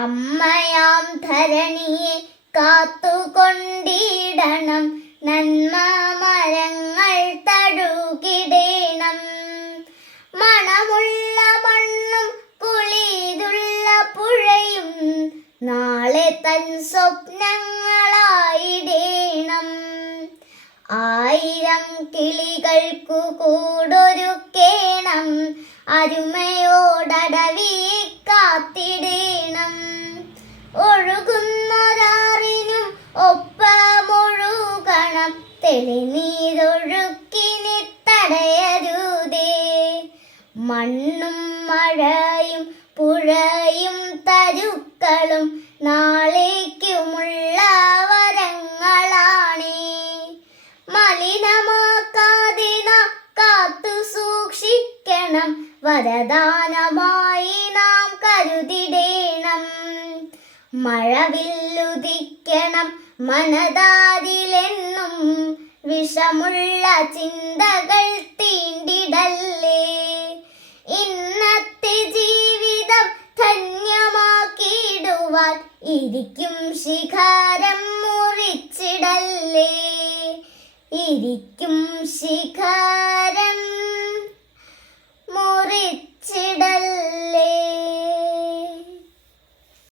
അമ്മയാം ധരണിയെ കാത്തുകൊണ്ടിടണം, നന്മ മരങ്ങൾ തഴുകിടേണം. മണമുള്ള മണ്ണും കുളിരുള്ള പുഴയും നാളെ തൻ സ്വപ്നങ്ങളായിടേണം. 1000 കിളികൾക്കു കൂടൊരുക്കേണം, അരുമയോടടവി കാത്തിടേണം. ഒഴുകുന്നൊരാറിനും ഒപ്പമൊഴുകണം, തെളിനീരൊഴുക്കിനി തടയരുതേ. മണ്ണും മഴയും പുഴയും തരുക്കളും നാളേക്കുമുള്ള വരങ്ങളാണേ. മലിനമാക്കാതെ നാം കാത്തു സൂക്ഷിക്കണം, വരദാനമായി നാം കരുതിടേണം. മഴവില്ലുദിക്കണം മനതാരിലെന്നും, വിഷമുള്ള ചിന്തകൾ തീണ്ടിടല്ലേ. ഇന്നത്തെ ജീവിതം ധന്യമാക്കിയിടുവാൻ ഇരിക്കും ശിഖരം മുറിച്ചിടല്ലേ. ഇരിക്കും ശിഖരം